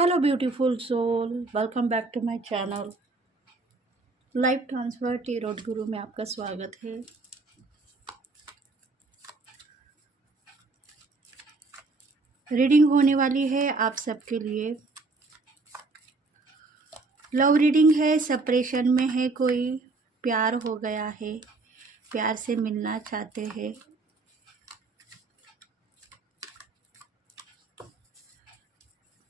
Hello, beautiful soul. Welcome back to my channel. Life transfer tarot गुरु में आपका स्वागत है। रीडिंग होने वाली है आप सबके लिए। लव रीडिंग है, सेपरेशन में है, कोई प्यार हो गया है, प्यार से मिलना चाहते हैं,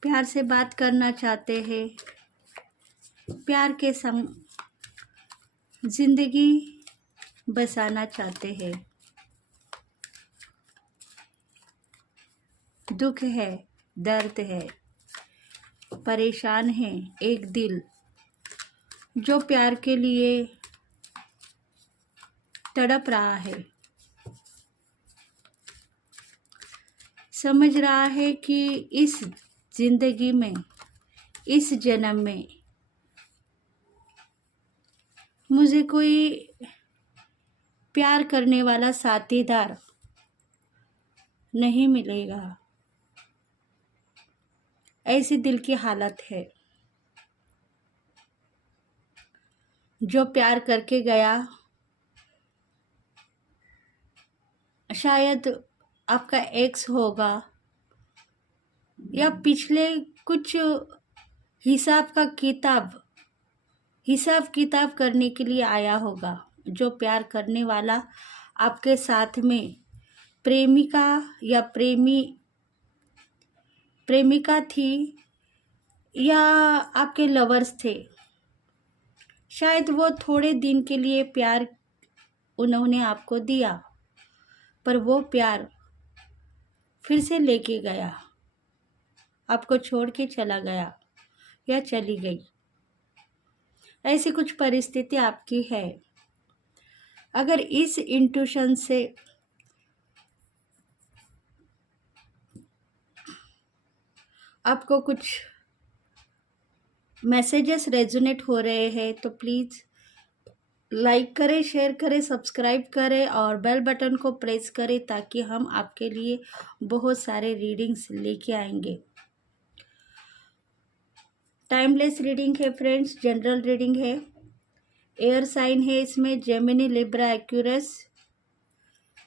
प्यार से बात करना चाहते हैं, प्यार के संग जिंदगी बसाना चाहते हैं। दुख है, दर्द है, परेशान है एक दिल जो प्यार के लिए तड़प रहा है। समझ रहा है कि इस जिंदगी में, इस जन्म में मुझे कोई प्यार करने वाला साथीदार नहीं मिलेगा। ऐसी दिल की हालत है। जो प्यार करके गया शायद आपका एक्स होगा या पिछले कुछ हिसाब किताब करने के लिए आया होगा। जो प्यार करने वाला आपके साथ में प्रेमिका या प्रेमिका थी या आपके लवर्स थे, शायद वो थोड़े दिन के लिए प्यार उन्होंने आपको दिया, पर वो प्यार फिर से लेके गया, आपको छोड़ के चला गया या चली गई। ऐसी कुछ परिस्थिति आपकी है। अगर इस इंट्यूशन से आपको कुछ मैसेजेस रेजोनेट हो रहे हैं तो प्लीज़ लाइक करें, शेयर करें, सब्सक्राइब करें और बेल बटन को प्रेस करें ताकि हम आपके लिए बहुत सारे रीडिंग्स लेके आएंगे। टाइमलेस रीडिंग है फ्रेंड्स, जनरल रीडिंग है। एयर साइन है इसमें, जेमिनी, लिब्रा, एक्यूरस,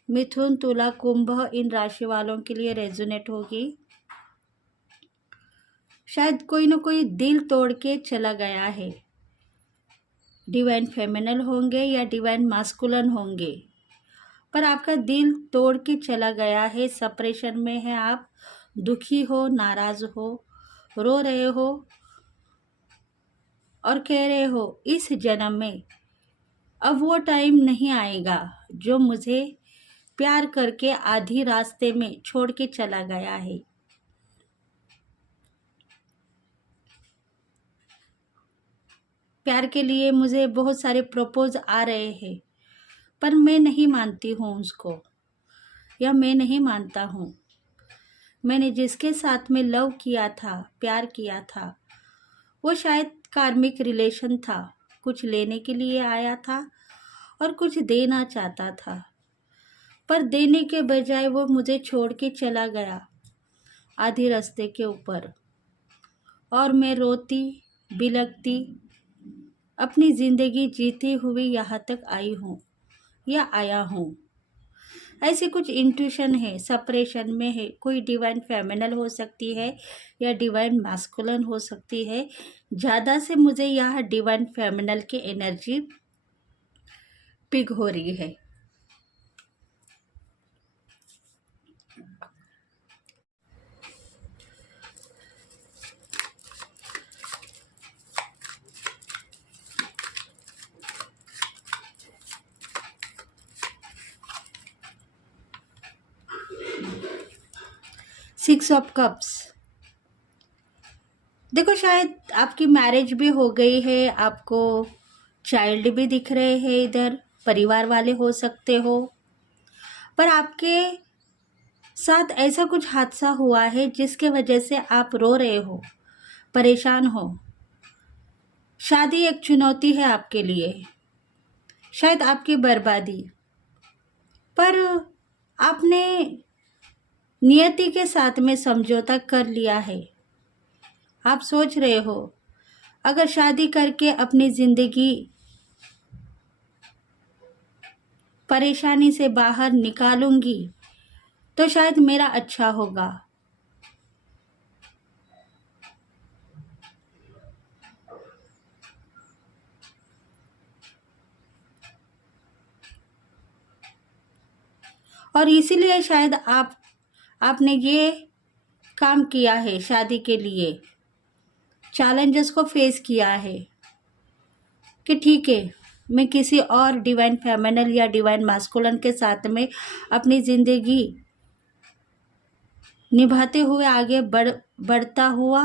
मिथुन, तुला, कुंभ, इन राशि वालों के लिए रेजोनेट होगी। शायद कोई ना कोई दिल तोड़ के चला गया है। डिवाइन फेमिनल होंगे या डिवाइन मास्कुलन होंगे, पर आपका दिल तोड़ के चला गया है। सेपरेशन में है आप, दुखी हो, नाराज हो, रो रहे हो और कह रहे हो इस जन्म में अब वो टाइम नहीं आएगा जो मुझे प्यार करके आधी रास्ते में छोड़ के चला गया है। प्यार के लिए मुझे बहुत सारे प्रपोज आ रहे हैं, पर मैं नहीं मानती हूँ उसको, या मैं नहीं मानता हूँ। मैंने जिसके साथ में लव किया था, प्यार किया था, वो शायद कार्मिक रिलेशन था। कुछ लेने के लिए आया था और कुछ देना चाहता था, पर देने के बजाय वो मुझे छोड़ के चला गया आधी रास्ते के ऊपर। और मैं रोती बिलखती अपनी ज़िंदगी जीती हुई यहाँ तक आई हूँ या आया हूँ। ऐसी कुछ इंट्यूशन है। सेपरेशन में है, कोई डिवाइन फेमिनल हो सकती है या डिवाइन मैस्कुलिन हो सकती है। ज़्यादा से मुझे यह डिवाइन फेमिनल की एनर्जी पिक हो रही है। Six of cups. देखो, शायद आपकी मैरिज भी हो गई है, आपको चाइल्ड भी दिख रहे हैं, इधर परिवार वाले हो सकते हो, पर आपके साथ ऐसा कुछ हादसा हुआ है जिसके वजह से आप रो रहे हो, परेशान हो। शादी एक चुनौती है आपके लिए, शायद आपकी बर्बादी, पर आपने नियति के साथ में समझौता कर लिया है। आप सोच रहे हो अगर शादी करके अपनी ज़िंदगी परेशानी से बाहर निकालूंगी तो शायद मेरा अच्छा होगा। और इसीलिए शायद आपने ये काम किया है, शादी के लिए चैलेंजेस को फेस किया है कि ठीक है मैं किसी और डिवाइन फेमिनल या डिवाइन मास्कुलिन के साथ में अपनी ज़िंदगी निभाते हुए आगे बढ़ता हुआ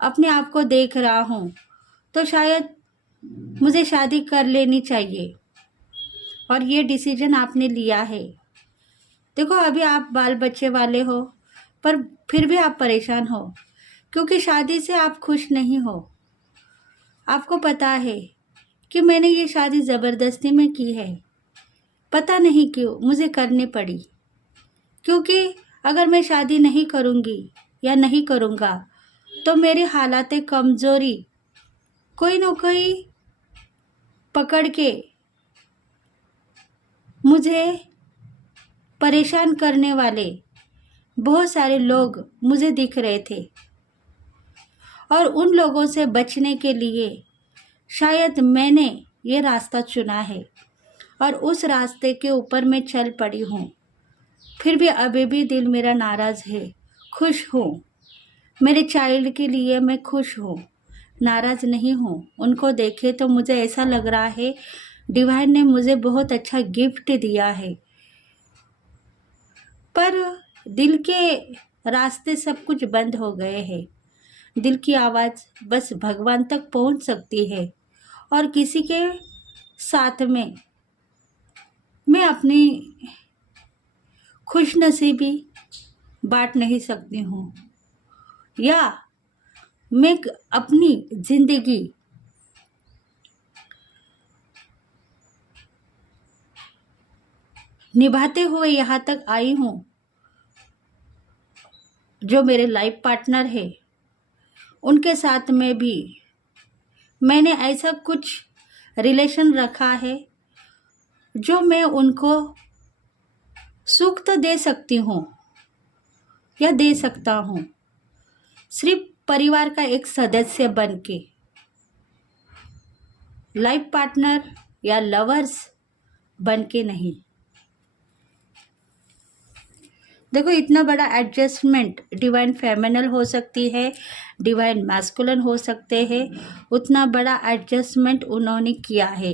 अपने आप को देख रहा हूँ, तो शायद मुझे शादी कर लेनी चाहिए। और ये डिसीजन आपने लिया है। देखो अभी आप बाल बच्चे वाले हो, पर फिर भी आप परेशान हो क्योंकि शादी से आप खुश नहीं हो। आपको पता है कि मैंने ये शादी ज़बरदस्ती में की है, पता नहीं क्यों मुझे करनी पड़ी, क्योंकि अगर मैं शादी नहीं करूँगी या नहीं करूँगा तो मेरी हालात कमज़ोरी कोई न कोई पकड़ के मुझे परेशान करने वाले बहुत सारे लोग मुझे दिख रहे थे, और उन लोगों से बचने के लिए शायद मैंने ये रास्ता चुना है और उस रास्ते के ऊपर मैं चल पड़ी हूँ। फिर भी अभी भी दिल मेरा नाराज़ है। खुश हूँ, मेरे चाइल्ड के लिए मैं खुश हूँ, नाराज़ नहीं हूँ। उनको देखे तो मुझे ऐसा लग रहा है डिवाइन ने मुझे बहुत अच्छा गिफ्ट दिया है, पर दिल के रास्ते सब कुछ बंद हो गए हैं। दिल की आवाज़ बस भगवान तक पहुंच सकती है, और किसी के साथ में मैं अपनी खुशनसीबी बांट नहीं सकती हूँ, या मैं अपनी ज़िंदगी निभाते हुए यहाँ तक आई हूँ। जो मेरे लाइफ पार्टनर है उनके साथ में भी मैंने ऐसा कुछ रिलेशन रखा है जो मैं उनको सुख तो दे सकती हूँ या दे सकता हूँ, सिर्फ परिवार का एक सदस्य बन के, लाइफ पार्टनर या लवर्स बन के नहीं। देखो इतना बड़ा एडजस्टमेंट डिवाइन फेमिनल हो सकती है, डिवाइन मैस्कुलिन हो सकते हैं, उतना बड़ा एडजस्टमेंट उन्होंने किया है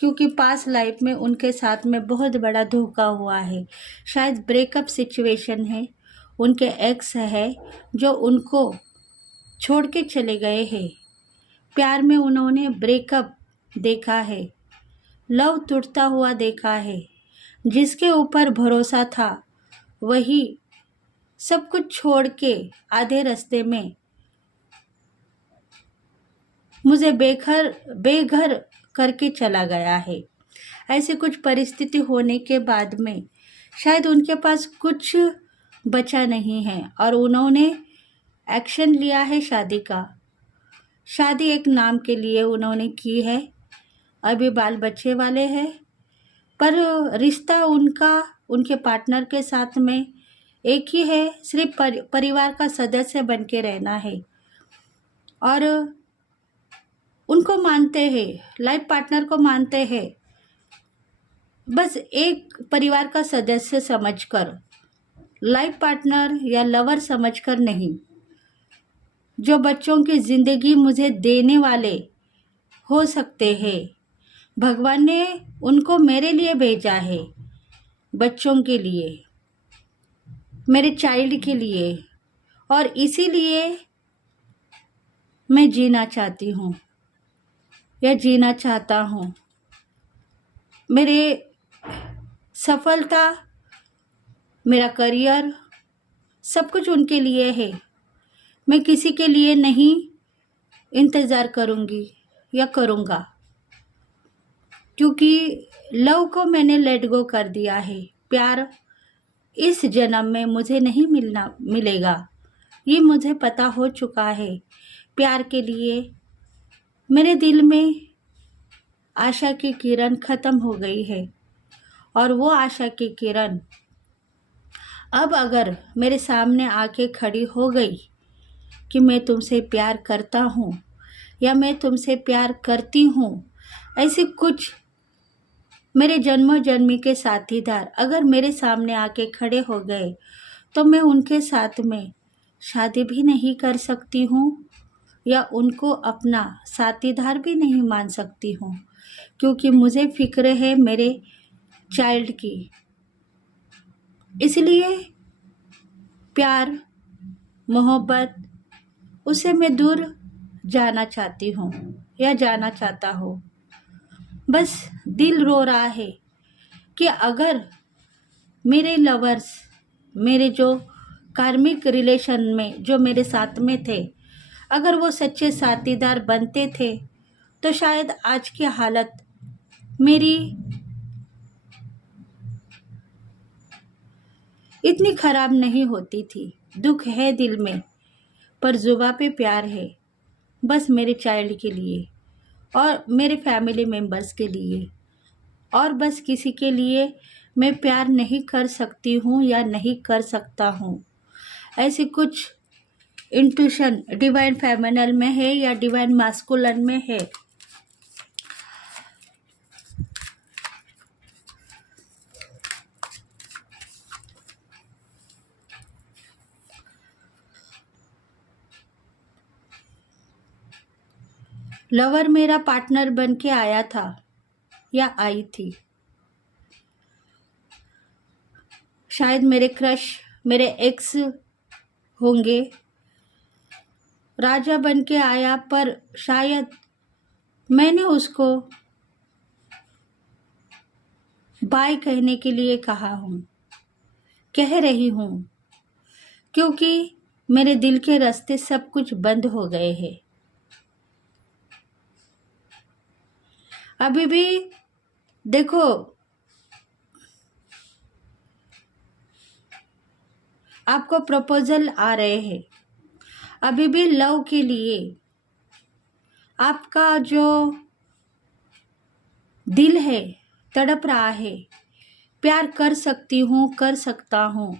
क्योंकि पास्ट लाइफ में उनके साथ में बहुत बड़ा धोखा हुआ है। शायद ब्रेकअप सिचुएशन है, उनके एक्स है जो उनको छोड़ के चले गए हैं। प्यार में उन्होंने ब्रेकअप देखा है, लव टूटता हुआ देखा है। जिसके ऊपर भरोसा था वही सब कुछ छोड़ के आधे रास्ते में मुझे बेघर करके चला गया है। ऐसी कुछ परिस्थिति होने के बाद में शायद उनके पास कुछ बचा नहीं है और उन्होंने एक्शन लिया है शादी का। शादी एक नाम के लिए उन्होंने की है, अभी बाल बच्चे वाले हैं, पर रिश्ता उनका उनके पार्टनर के साथ में एक ही है, सिर्फ परिवार का सदस्य बन के रहना है। और उनको मानते हैं, लाइफ पार्टनर को मानते हैं, बस एक परिवार का सदस्य समझकर, लाइफ पार्टनर या लवर समझकर नहीं। जो बच्चों की ज़िंदगी मुझे देने वाले हो सकते हैं, भगवान ने उनको मेरे लिए भेजा है, बच्चों के लिए, मेरे चाइल्ड के लिए, और इसीलिए मैं जीना चाहती हूँ या जीना चाहता हूँ। मेरे सफलता, मेरा करियर, सब कुछ उनके लिए है। मैं किसी के लिए नहीं इंतज़ार करूँगी या करूँगा, क्योंकि लव को मैंने लेट गो कर दिया है। प्यार इस जन्म में मुझे नहीं मिलेगा, ये मुझे पता हो चुका है। प्यार के लिए मेरे दिल में आशा की किरण ख़त्म हो गई है। और वो आशा की किरण अब अगर मेरे सामने आके खड़ी हो गई कि मैं तुमसे प्यार करता हूँ या मैं तुमसे प्यार करती हूँ, ऐसे कुछ मेरे जन्मों जन्मी के साथीदार अगर मेरे सामने आके खड़े हो गए तो मैं उनके साथ में शादी भी नहीं कर सकती हूँ या उनको अपना साथीदार भी नहीं मान सकती हूँ, क्योंकि मुझे फिक्र है मेरे चाइल्ड की। इसलिए प्यार मोहब्बत उसे मैं दूर जाना चाहती हूँ या जाना चाहता हूँ। बस दिल रो रहा है कि अगर मेरे लवर्स, मेरे जो कार्मिक रिलेशन में जो मेरे साथ में थे, अगर वो सच्चे साथीदार बनते थे तो शायद आज की हालत मेरी इतनी खराब नहीं होती थी। दुख है दिल में, पर जुबां पे प्यार है, बस मेरे चाइल्ड के लिए और मेरे फैमिली मेम्बर्स के लिए, और बस किसी के लिए मैं प्यार नहीं कर सकती हूँ या नहीं कर सकता हूँ। ऐसे कुछ इंट्यूशन डिवाइन फेमिनल में है या डिवाइन मास्कुलिन में है। लवर मेरा पार्टनर बन के आया था या आई थी। शायद मेरे क्रश, मेरे एक्स होंगे। राजा बन के आया, पर शायद मैंने उसको बाय कहने के लिए कह रही हूँ, क्योंकि मेरे दिल के रास्ते सब कुछ बंद हो गए हैं। अभी भी देखो, आपको प्रपोजल आ रहे हैं। अभी भी लव के लिए आपका जो दिल है तड़प रहा है। प्यार कर सकती हूँ, कर सकता हूँ,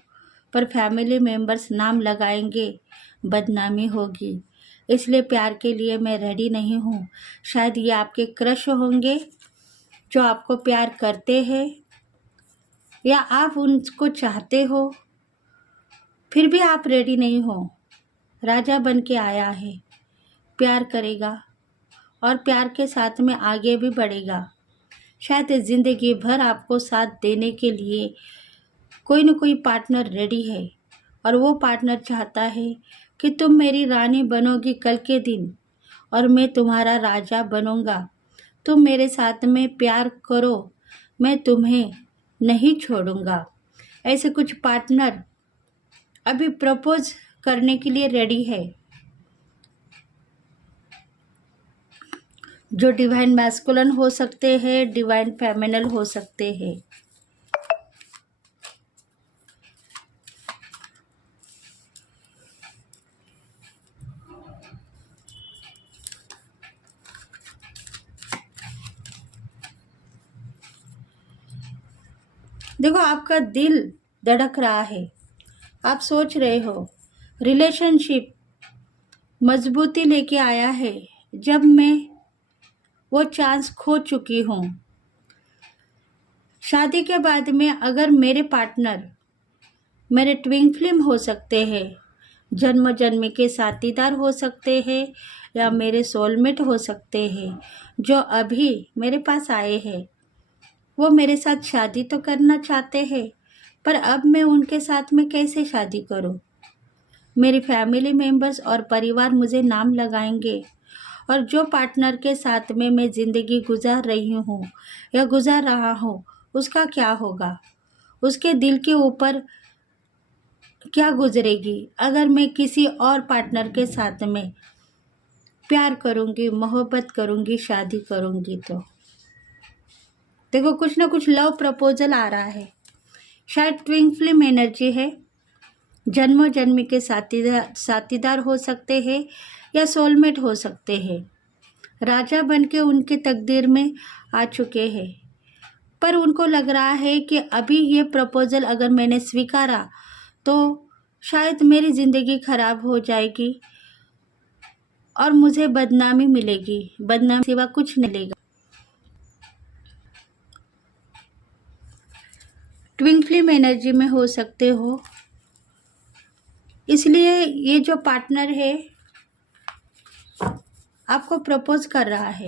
पर फैमिली मेंबर्स नाम लगाएंगे, बदनामी होगी, इसलिए प्यार के लिए मैं रेडी नहीं हूँ। शायद ये आपके क्रश होंगे जो आपको प्यार करते हैं या आप उनको चाहते हो, फिर भी आप रेडी नहीं हो। राजा बन के आया है, प्यार करेगा और प्यार के साथ में आगे भी बढ़ेगा। शायद ज़िंदगी भर आपको साथ देने के लिए कोई न कोई पार्टनर रेडी है, और वो पार्टनर चाहता है कि तुम मेरी रानी बनोगी कल के दिन और मैं तुम्हारा राजा बनूंगा। तुम मेरे साथ में प्यार करो, मैं तुम्हें नहीं छोड़ूंगा। ऐसे कुछ पार्टनर अभी प्रपोज करने के लिए रेडी है, जो डिवाइन मैस्कुलिन हो सकते हैं, डिवाइन फेमिनल हो सकते हैं। देखो, आपका दिल धड़क रहा है, आप सोच रहे हो रिलेशनशिप मजबूती लेके आया है जब मैं वो चांस खो चुकी हूँ। शादी के बाद में अगर मेरे पार्टनर मेरे ट्विन फ्लेम हो सकते हैं, जन्म जन्म के साथीदार हो सकते हैं, या मेरे सोलमेट हो सकते हैं जो अभी मेरे पास आए हैं, वो मेरे साथ शादी तो करना चाहते हैं, पर अब मैं उनके साथ में कैसे शादी करूं? मेरी फैमिली मेंबर्स और परिवार मुझे नाम लगाएंगे, और जो पार्टनर के साथ में मैं ज़िंदगी गुजार रही हूँ या गुजार रहा हूँ, उसका क्या होगा? उसके दिल के ऊपर क्या गुजरेगी अगर मैं किसी और पार्टनर के साथ में प्यार करूँगी, मोहब्बत करूँगी, शादी करूँगी? तो देखो, कुछ ना कुछ लव प्रपोजल आ रहा है। शायद ट्विन फ्लेम एनर्जी है, जन्मों जन्मी के साथीदार हो सकते हैं, या सोलमेट हो सकते हैं। राजा बन के उनके तकदीर में आ चुके हैं, पर उनको लग रहा है कि अभी ये प्रपोज़ल अगर मैंने स्वीकारा तो शायद मेरी ज़िंदगी खराब हो जाएगी और मुझे बदनामी मिलेगी, बदनामी सिवा कुछ नहीं मिलेगा। ट्विन फ्लेम एनर्जी में हो सकते हो, इसलिए ये जो पार्टनर है आपको प्रपोज कर रहा है,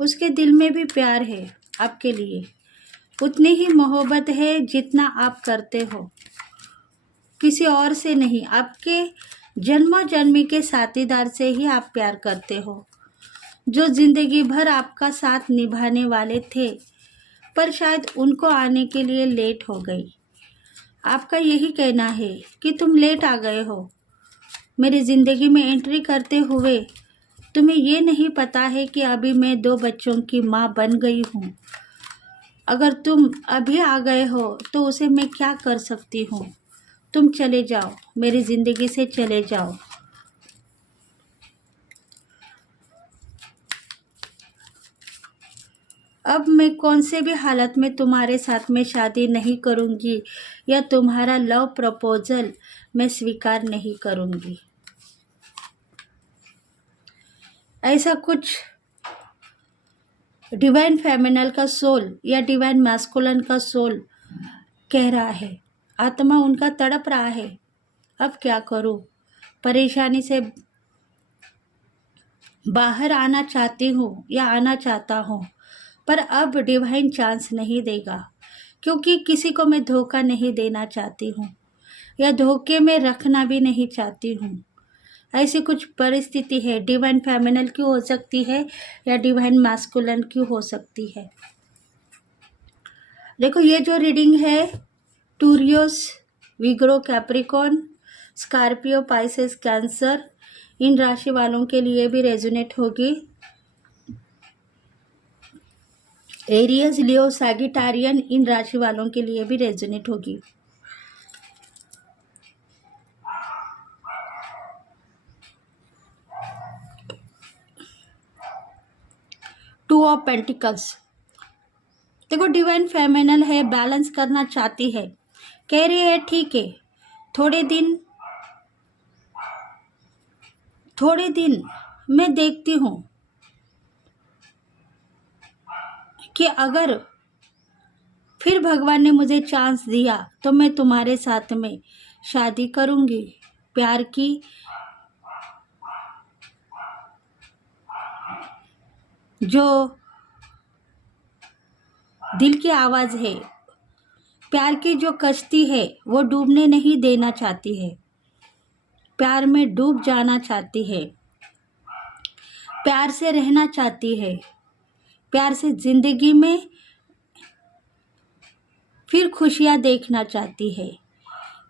उसके दिल में भी प्यार है आपके लिए, उतनी ही मोहब्बत है जितना आप करते हो, किसी और से नहीं, आपके जन्मों जन्मी के साथीदार से ही आप प्यार करते हो, जो ज़िंदगी भर आपका साथ निभाने वाले थे, पर शायद उनको आने के लिए लेट हो गई। आपका यही कहना है कि तुम लेट आ गए हो, मेरी ज़िंदगी में एंट्री करते हुए तुम्हें ये नहीं पता है कि अभी मैं 2 बच्चों की माँ बन गई हूँ। अगर तुम अभी आ गए हो तो उसे मैं क्या कर सकती हूँ। तुम चले जाओ, मेरी ज़िंदगी से चले जाओ। अब मैं कौन से भी हालत में तुम्हारे साथ में शादी नहीं करूँगी या तुम्हारा लव प्रपोज़ल मैं स्वीकार नहीं करूँगी। ऐसा कुछ डिवाइन फेमिनल का सोल या डिवाइन मैस्कुलिन का सोल कह रहा है। आत्मा उनका तड़प रहा है, अब क्या करूं, परेशानी से बाहर आना चाहती हूँ या आना चाहता हूँ, पर अब डिवाइन चांस नहीं देगा, क्योंकि किसी को मैं धोखा नहीं देना चाहती हूँ या धोखे में रखना भी नहीं चाहती हूँ। ऐसी कुछ परिस्थिति है, डिवाइन फेमिनल की हो सकती है या डिवाइन मैस्कुलिन की हो सकती है। देखो, ये जो रीडिंग है टूरियस, विग्रो, कैप्रिकॉर्न, स्कॉर्पियो, पाइसेस, कैंसर, इन राशि वालों के लिए भी रेजोनेट होगी। एरियस, लियो, सैगिटारियन, इन राशि वालों के लिए भी रेजोनेट होगी। टू ऑफ पेंटिकल्स, देखो डिवाइन फेमिनल है, बैलेंस करना चाहती है, कह रही है ठीक है, थोड़े दिन मैं देखती हूँ कि अगर फिर भगवान ने मुझे चांस दिया तो मैं तुम्हारे साथ में शादी करूँगी। प्यार की जो दिल की आवाज़ है, प्यार की जो कश्ती है वो डूबने नहीं देना चाहती है, प्यार में डूब जाना चाहती है, प्यार से रहना चाहती है, प्यार से ज़िंदगी में फिर खुशियाँ देखना चाहती है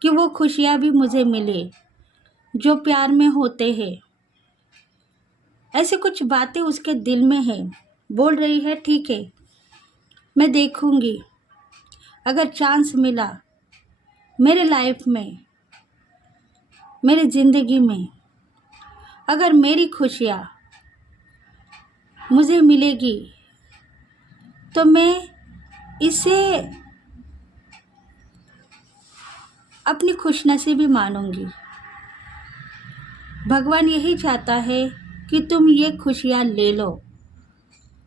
कि वो खुशियाँ भी मुझे मिले जो प्यार में होते हैं। ऐसे कुछ बातें उसके दिल में है, बोल रही है ठीक है, मैं देखूंगी, अगर चांस मिला मेरे लाइफ में, मेरी ज़िंदगी में, अगर मेरी खुशियाँ मुझे मिलेगी तो मैं इसे अपनी खुशनसीबी मानूंगी। भगवान यही चाहता है कि तुम ये खुशियाँ ले लो।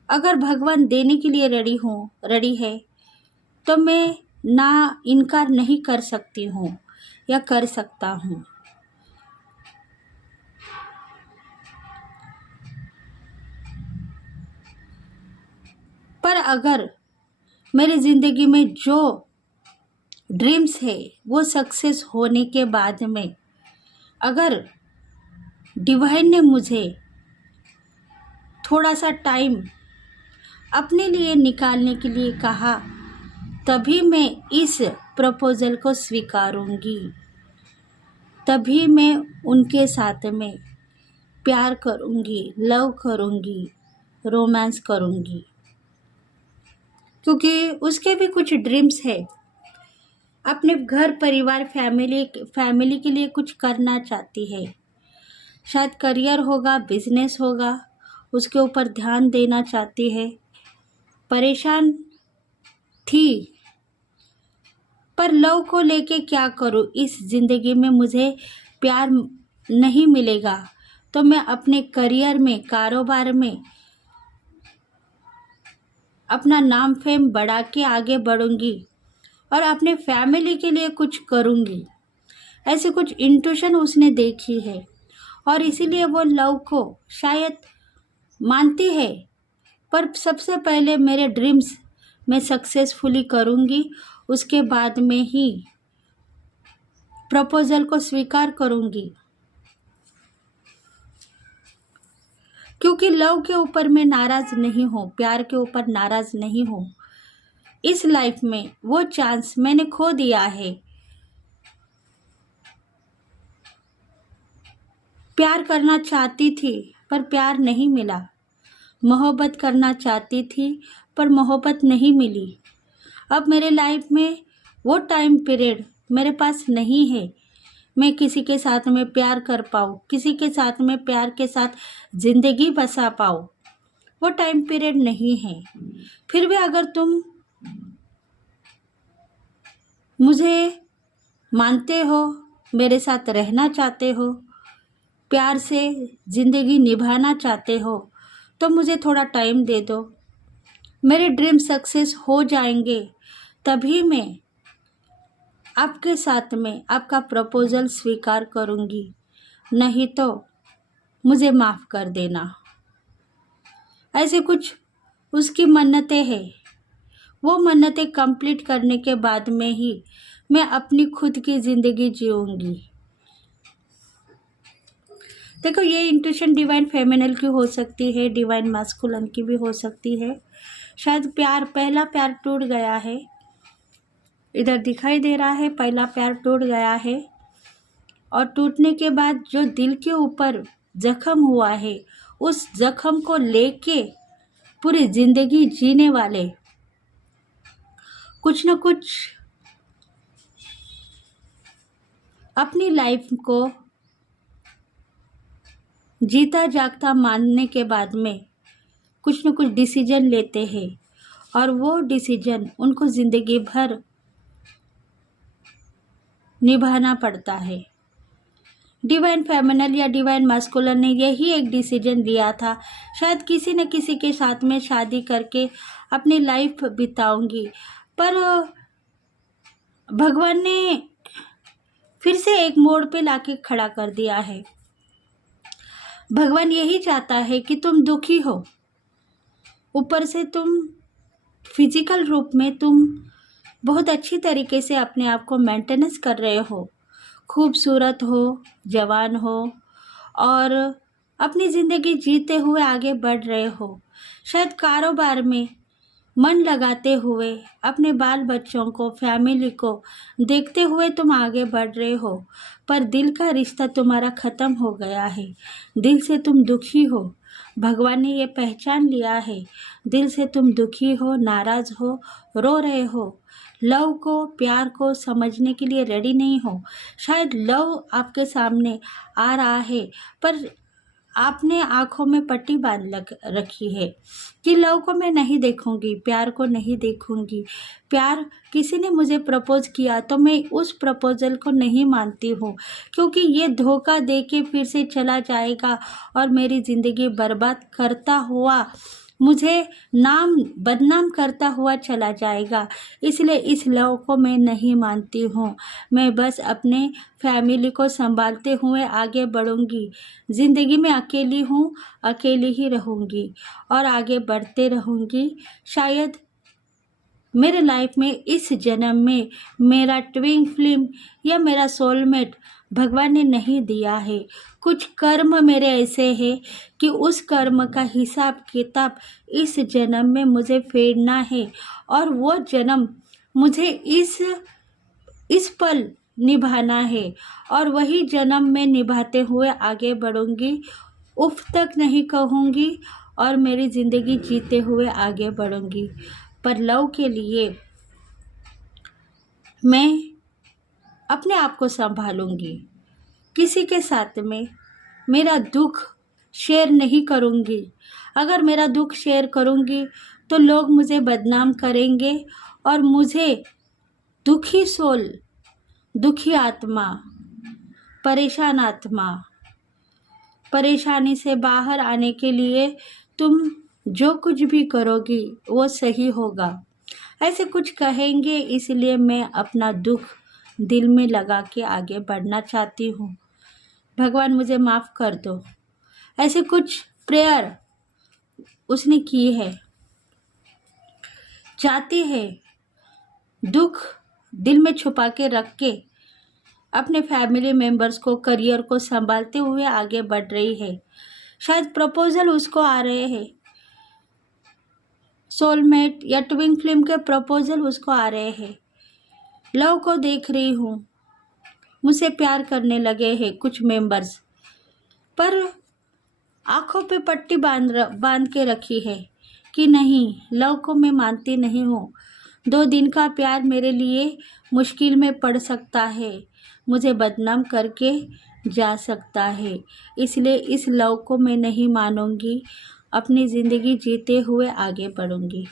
अगर भगवान देने के लिए रेडी है तो मैं ना इनकार नहीं कर सकती हूँ या कर सकता हूँ। पर अगर मेरी ज़िंदगी में जो ड्रीम्स है वो सक्सेस होने के बाद में अगर डिवाइन ने मुझे थोड़ा सा टाइम अपने लिए निकालने के लिए कहा, तभी मैं इस प्रपोज़ल को स्वीकारूंगी, तभी मैं उनके साथ में प्यार करूंगी, लव करूंगी, रोमांस करूंगी, क्योंकि उसके भी कुछ ड्रीम्स है, अपने घर परिवार फैमिली के लिए कुछ करना चाहती है। शायद करियर होगा, बिजनेस होगा, उसके ऊपर ध्यान देना चाहती है। परेशान थी, पर लव को लेके क्या करूँ, इस ज़िंदगी में मुझे प्यार नहीं मिलेगा तो मैं अपने करियर में, कारोबार में अपना नाम फेम बढ़ा के आगे बढ़ूंगी और अपने फैमिली के लिए कुछ करूंगी। ऐसे कुछ इंट्यूशन उसने देखी है और इसीलिए वो लव को शायद मानती है। पर सबसे पहले मेरे ड्रीम्स मैं सक्सेसफुली करूंगी, उसके बाद में ही प्रपोजल को स्वीकार करूंगी, क्योंकि लव के ऊपर मैं नाराज़ नहीं हूँ, प्यार के ऊपर नाराज़ नहीं हूँ। इस लाइफ में वो चांस मैंने खो दिया है। प्यार करना चाहती थी पर प्यार नहीं मिला, मोहब्बत करना चाहती थी पर मोहब्बत नहीं मिली। अब मेरे लाइफ में वो टाइम पीरियड मेरे पास नहीं है, मैं किसी के साथ में प्यार कर पाऊँ, किसी के साथ में प्यार के साथ ज़िंदगी बसा पाऊँ, वो टाइम पीरियड नहीं है। फिर भी अगर तुम मुझे मानते हो, मेरे साथ रहना चाहते हो, प्यार से ज़िंदगी निभाना चाहते हो, तो मुझे थोड़ा टाइम दे दो। मेरे ड्रीम सक्सेस हो जाएंगे तभी मैं आपके साथ में आपका प्रपोज़ल स्वीकार करूंगी, नहीं तो मुझे माफ़ कर देना। ऐसे कुछ उसकी मन्नतें हैं, वो मन्नतें कंप्लीट करने के बाद में ही मैं अपनी खुद की ज़िंदगी जीऊँगी। देखो, ये इंट्यूशन डिवाइन फेमिनल की हो सकती है, डिवाइन मास्कुलिन की भी हो सकती है। शायद पहला प्यार टूट गया है, इधर दिखाई दे रहा है पहला प्यार टूट गया है और टूटने के बाद जो दिल के ऊपर जख्म हुआ है, उस जख्म को लेके पूरी ज़िंदगी जीने वाले कुछ न कुछ अपनी लाइफ को जीता जागता मानने के बाद में कुछ न कुछ डिसीजन लेते हैं और वो डिसीजन उनको ज़िंदगी भर निभाना पड़ता है। डिवाइन फेमिनल या डिवाइन मास्कुलिन ने यही एक डिसीजन लिया था, शायद किसी न किसी के साथ में शादी करके अपनी लाइफ बिताऊंगी, पर भगवान ने फिर से एक मोड़ पे लाके खड़ा कर दिया है। भगवान यही चाहता है कि तुम दुखी हो, ऊपर से तुम फिजिकल रूप में तुम बहुत अच्छी तरीके से अपने आप को मेंटेनेंस कर रहे हो, खूबसूरत हो, जवान हो और अपनी ज़िंदगी जीते हुए आगे बढ़ रहे हो। शायद कारोबार में मन लगाते हुए अपने बाल बच्चों को, फैमिली को देखते हुए तुम आगे बढ़ रहे हो, पर दिल का रिश्ता तुम्हारा ख़त्म हो गया है, दिल से तुम दुखी हो। भगवान ने ये पहचान लिया है, दिल से तुम दुखी हो, नाराज़ हो, रो रहे हो, लव को, प्यार को समझने के लिए रेडी नहीं हो। शायद लव आपके सामने आ रहा है पर आपने आँखों में पट्टी बांध रखी है कि लव को मैं नहीं देखूंगी, प्यार को नहीं देखूंगी। प्यार, किसी ने मुझे प्रपोज किया तो मैं उस प्रपोजल को नहीं मानती हूँ, क्योंकि ये धोखा दे के फिर से चला जाएगा और मेरी ज़िंदगी बर्बाद करता हुआ, मुझे बदनाम करता हुआ चला जाएगा। इसलिए इस लव को मैं नहीं मानती हूँ। मैं बस अपने फैमिली को संभालते हुए आगे बढ़ूँगी। ज़िंदगी में अकेली हूँ, अकेली ही रहूँगी और आगे बढ़ते रहूँगी। शायद मेरे लाइफ में इस जन्म में मेरा ट्विन फ्लेम या मेरा सोलमेट भगवान ने नहीं दिया है। कुछ कर्म मेरे ऐसे हैं कि उस कर्म का हिसाब किताब इस जन्म में मुझे फेरना है और वो जन्म मुझे इस पल निभाना है और वही जन्म में निभाते हुए आगे बढ़ूंगी। उफ तक नहीं कहूँगी और मेरी ज़िंदगी जीते हुए आगे बढ़ूंगी। पर लव के लिए मैं अपने आप को संभालूंगी, किसी के साथ में मेरा दुख शेयर नहीं करूँगी। अगर मेरा दुख शेयर करूँगी तो लोग मुझे बदनाम करेंगे और मुझे दुखी सोल, दुखी आत्मा, परेशान आत्मा, परेशानी से बाहर आने के लिए तुम जो कुछ भी करोगी वो सही होगा, ऐसे कुछ कहेंगे। इसलिए मैं अपना दुख दिल में लगा के आगे बढ़ना चाहती हूँ। भगवान मुझे माफ़ कर दो। ऐसे कुछ प्रेयर उसने की है। चाहती है दुख दिल में छुपा के रख के अपने फैमिली मेंबर्स को, करियर को संभालते हुए आगे बढ़ रही है। शायद प्रपोजल उसको आ रहे हैं, सोलमेट या ट्विन फ्लेम के प्रपोजल उसको आ रहे हैं। लव को देख रही हूँ, मुझसे प्यार करने लगे हैं कुछ मेंबर्स, पर आंखों पे पट्टी बांध के रखी है कि नहीं, लव को मैं मानती नहीं हूँ। 2 दिन का प्यार मेरे लिए मुश्किल में पड़ सकता है, मुझे बदनाम करके जा सकता है, इसलिए इस लव को मैं नहीं मानूंगी। अपनी ज़िंदगी जीते हुए आगे बढ़ूंगी।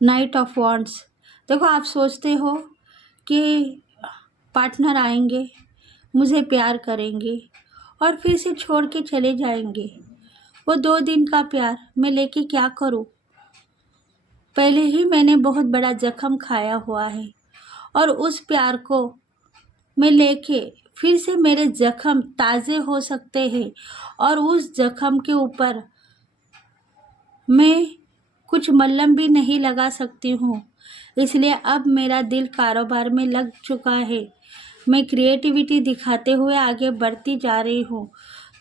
Night of wands. देखो, आप सोचते हो कि पार्टनर आएंगे, मुझे प्यार करेंगे और फिर से छोड़ के चले जाएंगे। वो 2 दिन का प्यार मैं लेके क्या करूं? पहले ही मैंने बहुत बड़ा जख्म खाया हुआ है और उस प्यार को मैं लेके फिर से मेरे जख्म ताज़े हो सकते हैं और उस जख्म के ऊपर मैं कुछ मल्हम भी नहीं लगा सकती हूँ। इसलिए अब मेरा दिल कारोबार में लग चुका है। मैं क्रिएटिविटी दिखाते हुए आगे बढ़ती जा रही हूँ।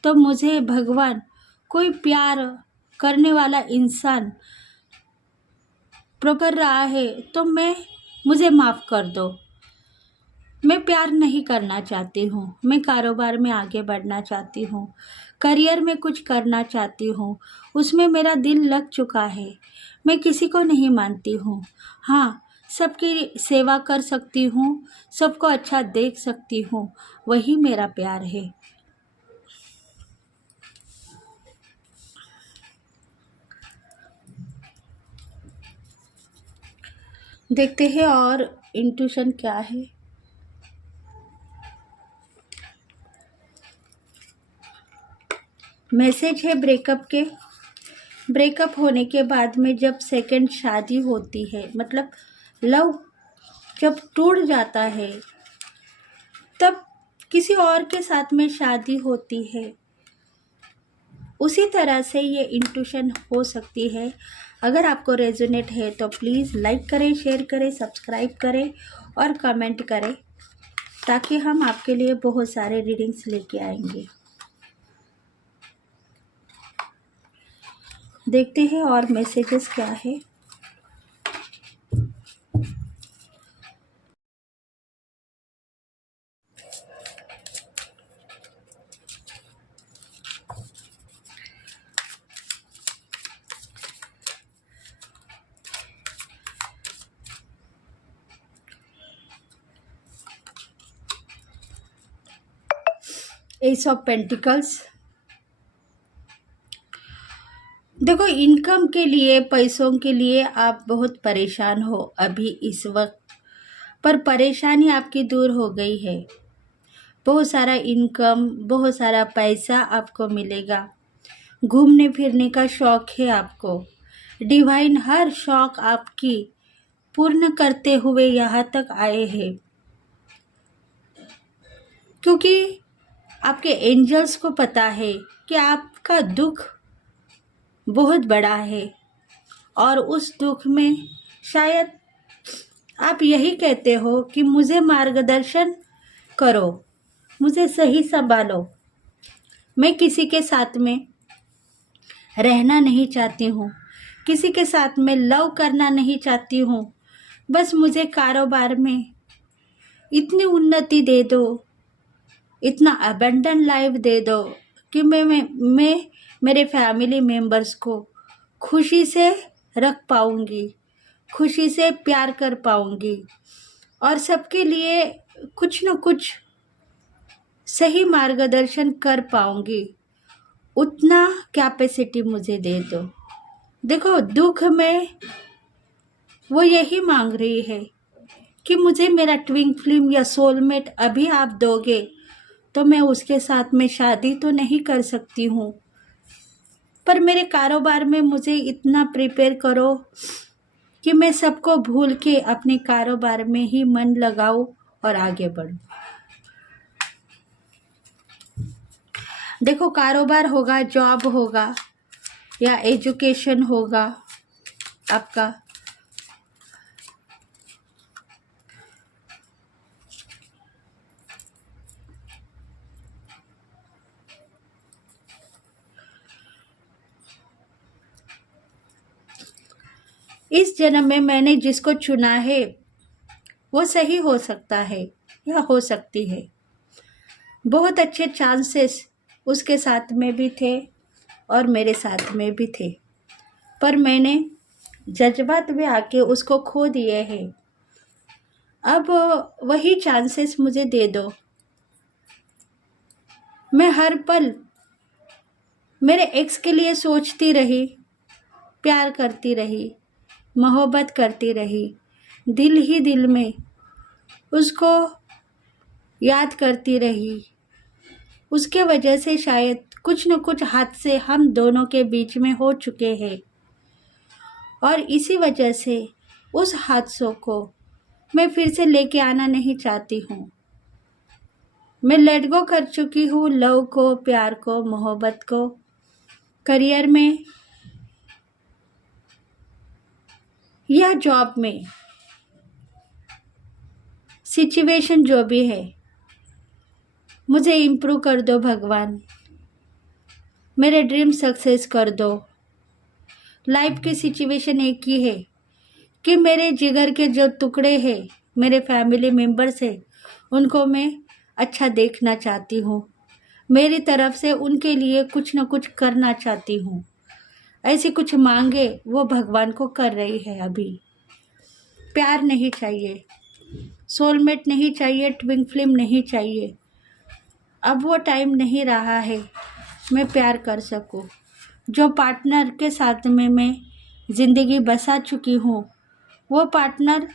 तो मुझे भगवान कोई प्यार करने वाला इंसान कर रहा है तो मुझे माफ़ कर दो। मैं प्यार नहीं करना चाहती हूँ, मैं कारोबार में आगे बढ़ना चाहती हूँ, करियर में कुछ करना चाहती हूँ, उसमें मेरा दिल लग चुका है। मैं किसी को नहीं मानती हूँ। हाँ, सबकी सेवा कर सकती हूँ, सबको अच्छा देख सकती हूँ, वही मेरा प्यार है। देखते हैं और इंट्यूशन क्या है। मैसेज है ब्रेकअप के। ब्रेकअप होने के बाद में जब सेकंड शादी होती है, मतलब लव जब टूट जाता है, तब किसी और के साथ में शादी होती है। उसी तरह से ये इंट्यूशन हो सकती है। अगर आपको रेजोनेट है तो प्लीज़ लाइक करें, शेयर करें, सब्सक्राइब करें और कमेंट करें, ताकि हम आपके लिए बहुत सारे रीडिंग्स लेके आएंगे। देखते हैं और मैसेजेस क्या है। S of pentacles. देखो, इनकम के लिए, पैसों के लिए आप बहुत परेशान हो अभी इस वक्त, पर परेशानी आपकी दूर हो गई है। बहुत सारा इनकम, बहुत सारा पैसा आपको मिलेगा। घूमने फिरने का शौक है आपको। डिवाइन हर शौक आपकी पूर्ण करते हुए यहाँ तक आए हैं, क्योंकि आपके एंजल्स को पता है कि आपका दुख बहुत बड़ा है और उस दुख में शायद आप यही कहते हो कि मुझे मार्गदर्शन करो, मुझे सही संभालो। मैं किसी के साथ में रहना नहीं चाहती हूँ, किसी के साथ में लव करना नहीं चाहती हूँ। बस मुझे कारोबार में इतनी उन्नति दे दो, इतना अबंडेंट लाइफ दे दो कि मैं मेरे फैमिली मेम्बर्स को खुशी से रख पाऊँगी, खुशी से प्यार कर पाऊँगी और सबके लिए कुछ न कुछ सही मार्गदर्शन कर पाऊंगी, उतना कैपेसिटी मुझे दे दो। देखो, दुख में वो यही मांग रही है कि मुझे मेरा ट्विंक फिल्म या सोलमेट अभी आप दोगे तो मैं उसके साथ में शादी तो नहीं कर सकती हूँ, पर मेरे कारोबार में मुझे इतना प्रिपेयर करो कि मैं सबको भूल के अपने कारोबार में ही मन लगाऊं और आगे बढ़ूं। देखो, कारोबार होगा, जॉब होगा या एजुकेशन होगा आपका, इस जन्म में मैंने जिसको चुना है वो सही हो सकता है या हो सकती है। बहुत अच्छे चांसेस उसके साथ में भी थे और मेरे साथ में भी थे, पर मैंने जज्बात में आके उसको खो दिए हैं। अब वही चांसेस मुझे दे दो। मैं हर पल मेरे एक्स के लिए सोचती रही, प्यार करती रही, मोहब्बत करती रही, दिल ही दिल में उसको याद करती रही। उसके वजह से शायद कुछ न कुछ हादसे हम दोनों के बीच में हो चुके हैं, और इसी वजह से उस हादसों को मैं फिर से लेके आना नहीं चाहती हूँ। मैं लेट गो कर चुकी हूँ लव को, प्यार को, मोहब्बत को, करियर में या जॉब में। सिचुएशन जो भी है, मुझे इम्प्रूव कर दो भगवान, मेरे ड्रीम सक्सेस कर दो। लाइफ की सिचुएशन एक ही है कि मेरे जिगर के जो टुकड़े हैं, मेरे फैमिली मेम्बर्स हैं, उनको मैं अच्छा देखना चाहती हूँ। मेरी तरफ से उनके लिए कुछ न कुछ करना चाहती हूँ। ऐसी कुछ मांगे वो भगवान को कर रही है। अभी प्यार नहीं चाहिए, सोलमेट नहीं चाहिए, ट्विन फ्लेम नहीं चाहिए। अब वो टाइम नहीं रहा है मैं प्यार कर सकूं। जो पार्टनर के साथ में मैं ज़िंदगी बसा चुकी हूँ, वो पार्टनर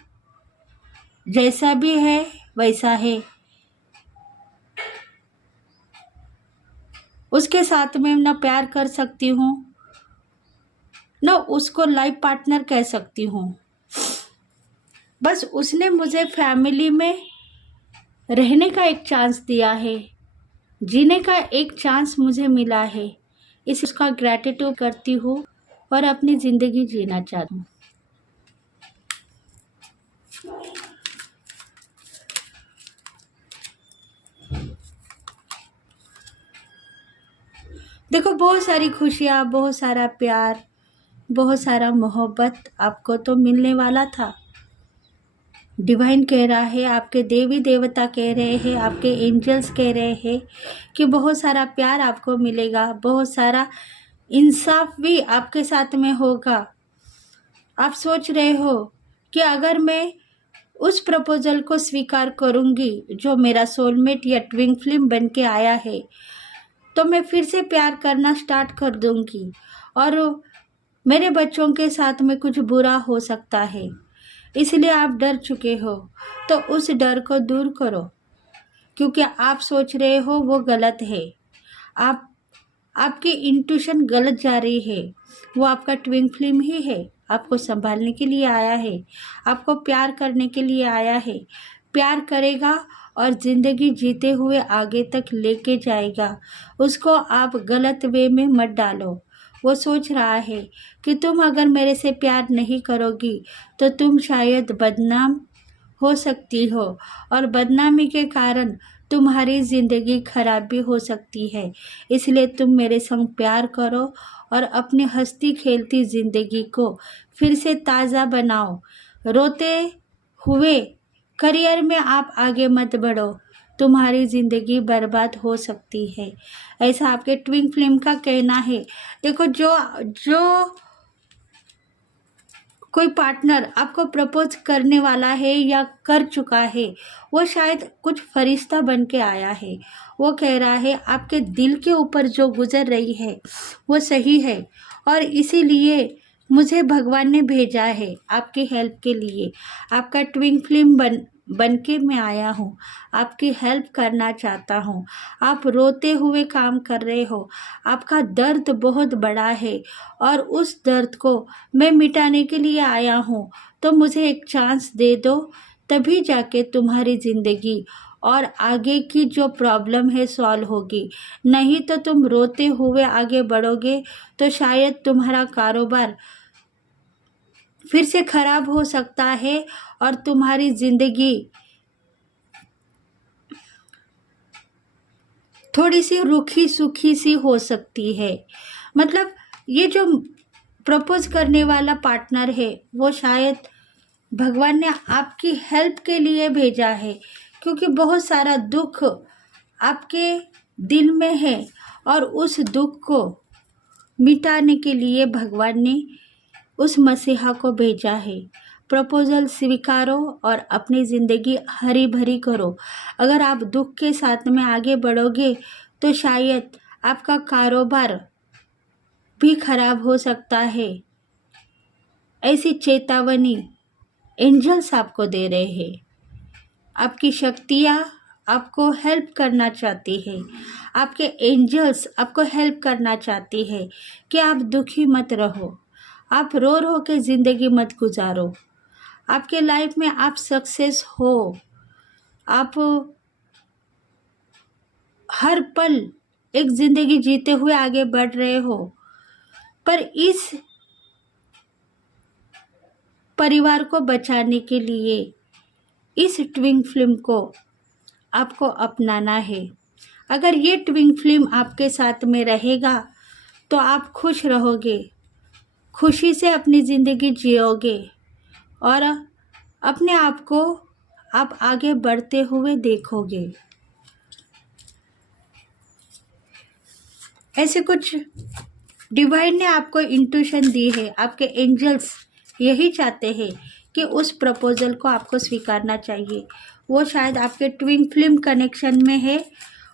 जैसा भी है वैसा है। उसके साथ में ना प्यार कर सकती हूँ, ना उसको लाइफ पार्टनर कह सकती हूँ। बस उसने मुझे फैमिली में रहने का एक चांस दिया है, जीने का एक चांस मुझे मिला है। इस उसका ग्रैटिट्यूड करती हूँ और अपनी ज़िंदगी जीना चाहती हूँ। देखो, बहुत सारी खुशियाँ, बहुत सारा प्यार, बहुत सारा मोहब्बत आपको तो मिलने वाला था। डिवाइन कह रहा है, आपके देवी देवता कह रहे हैं, आपके एंजल्स कह रहे हैं कि बहुत सारा प्यार आपको मिलेगा, बहुत सारा इंसाफ भी आपके साथ में होगा। आप सोच रहे हो कि अगर मैं उस प्रपोजल को स्वीकार करूंगी जो मेरा सोलमेट या ट्विन फ्लेम बन के आया है, तो मैं फिर से प्यार करना स्टार्ट कर दूंगी और मेरे बच्चों के साथ में कुछ बुरा हो सकता है। इसलिए आप डर चुके हो, तो उस डर को दूर करो, क्योंकि आप सोच रहे हो वो गलत है। आपकी इंट्यूशन गलत जा रही है। वो आपका ट्विन फ्लेम ही है, आपको संभालने के लिए आया है, आपको प्यार करने के लिए आया है। प्यार करेगा और ज़िंदगी जीते हुए आगे तक लेके जाएगा। उसको आप गलत वे में मत डालो। वो सोच रहा है कि तुम अगर मेरे से प्यार नहीं करोगी तो तुम शायद बदनाम हो सकती हो, और बदनामी के कारण तुम्हारी ज़िंदगी खराब भी हो सकती है। इसलिए तुम मेरे संग प्यार करो और अपनी हंसती खेलती ज़िंदगी को फिर से ताज़ा बनाओ। रोते हुए करियर में आप आगे मत बढ़ो, तुम्हारी ज़िंदगी बर्बाद हो सकती है। ऐसा आपके ट्विन फ्लेम का कहना है। देखो, जो कोई पार्टनर आपको प्रपोज करने वाला है या कर चुका है, वो शायद कुछ फरिश्ता बन के आया है। वो कह रहा है आपके दिल के ऊपर जो गुजर रही है वो सही है, और इसीलिए मुझे भगवान ने भेजा है आपकी हेल्प के लिए। आपका ट्विन फ्लेम बन के मैं आया हूँ, आपकी हेल्प करना चाहता हूँ। आप रोते हुए काम कर रहे हो, आपका दर्द बहुत बड़ा है और उस दर्द को मैं मिटाने के लिए आया हूँ। तो मुझे एक चांस दे दो, तभी जाके तुम्हारी ज़िंदगी और आगे की जो प्रॉब्लम है सॉल्व होगी। नहीं तो तुम रोते हुए आगे बढ़ोगे तो शायद तुम्हारा कारोबार फिर से खराब हो सकता है और तुम्हारी ज़िंदगी थोड़ी सी रूखी सूखी सी हो सकती है। मतलब ये जो प्रपोज करने वाला पार्टनर है वो शायद भगवान ने आपकी हेल्प के लिए भेजा है, क्योंकि बहुत सारा दुख आपके दिल में है और उस दुख को मिटाने के लिए भगवान ने उस मसीहा को भेजा है। प्रपोजल स्वीकारो और अपनी ज़िंदगी हरी भरी करो। अगर आप दुख के साथ में आगे बढ़ोगे तो शायद आपका कारोबार भी खराब हो सकता है। ऐसी चेतावनी एंजल्स आपको दे रहे हैं। आपकी शक्तियाँ आपको हेल्प करना चाहती है, आपके एंजल्स आपको हेल्प करना चाहती है कि आप दुखी मत रहो, आप रो रो के ज़िंदगी मत गुजारो। आपके लाइफ में आप सक्सेस हो, आप हर पल एक ज़िंदगी जीते हुए आगे बढ़ रहे हो। पर इस परिवार को बचाने के लिए इस ट्विन फ्लेम को आपको अपनाना है। अगर ये ट्विन फ्लेम आपके साथ में रहेगा तो आप खुश रहोगे, खुशी से अपनी ज़िंदगी जियोगे और अपने आप को आप आगे बढ़ते हुए देखोगे। ऐसे कुछ डिवाइन ने आपको इंट्यूशन दी है। आपके एंजल्स यही चाहते हैं कि उस प्रपोजल को आपको स्वीकारना चाहिए। वो शायद आपके ट्विन फ्लेम कनेक्शन में है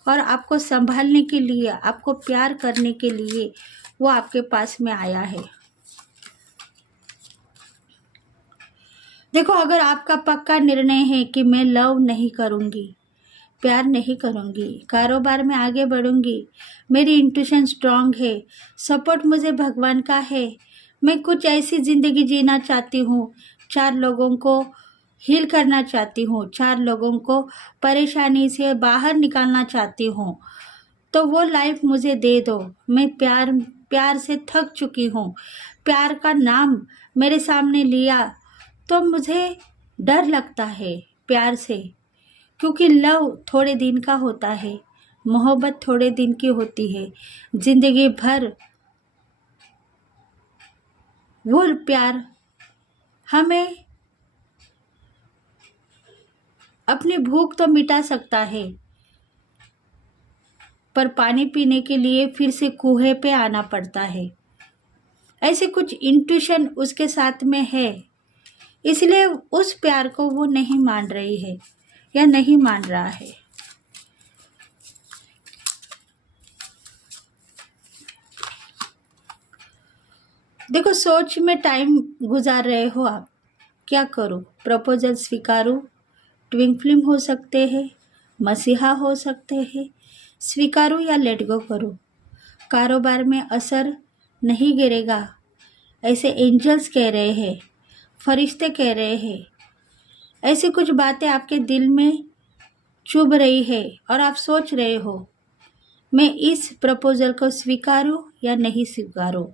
और आपको संभालने के लिए, आपको प्यार करने के लिए वो आपके पास में आया है। देखो, अगर आपका पक्का निर्णय है कि मैं लव नहीं करूँगी, प्यार नहीं करूँगी, कारोबार में आगे बढ़ूँगी, मेरी इंट्यूशन स्ट्रांग है, सपोर्ट मुझे भगवान का है, मैं कुछ ऐसी ज़िंदगी जीना चाहती हूँ, 4 लोगों को हील करना चाहती हूँ, 4 लोगों को परेशानी से बाहर निकालना चाहती हूँ, तो वो लाइफ मुझे दे दो। मैं प्यार से थक चुकी हूँ। प्यार का नाम मेरे सामने लिया तो मुझे डर लगता है प्यार से, क्योंकि लव थोड़े दिन का होता है, मोहब्बत थोड़े दिन की होती है। ज़िंदगी भर वो प्यार हमें अपनी भूख तो मिटा सकता है, पर पानी पीने के लिए फिर से कुएं पे आना पड़ता है। ऐसे कुछ इंट्यूशन उसके साथ में है, इसलिए उस प्यार को वो नहीं मान रही है या नहीं मान रहा है। देखो, सोच में टाइम गुजार रहे हो आप, क्या करो? प्रपोजल स्वीकारो, ट्विन फ्लेम हो सकते हैं, मसीहा हो सकते हैं, स्वीकारो या लेट गो करो। कारोबार में असर नहीं गिरेगा, ऐसे एंजल्स कह रहे हैं, फरिश्ते कह रहे हैं। ऐसी कुछ बातें आपके दिल में चुभ रही है और आप सोच रहे हो मैं इस प्रपोजल को स्वीकारूं या नहीं स्वीकारूं।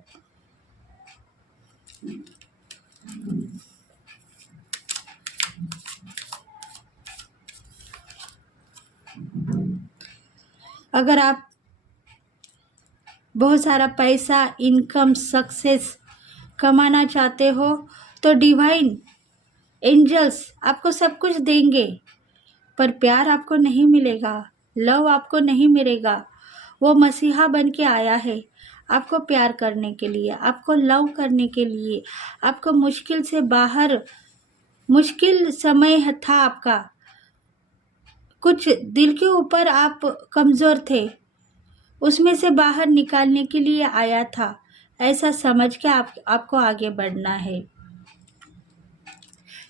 अगर आप बहुत सारा पैसा, इनकम, सक्सेस कमाना चाहते हो तो डिवाइन एंजल्स आपको सब कुछ देंगे, पर प्यार आपको नहीं मिलेगा, लव आपको नहीं मिलेगा। वो मसीहा बन के आया है आपको प्यार करने के लिए, आपको लव करने के लिए, आपको मुश्किल से बाहर, मुश्किल समय था आपका, कुछ दिल के ऊपर आप कमज़ोर थे, उसमें से बाहर निकालने के लिए आया था। ऐसा समझ के आपको आगे बढ़ना है,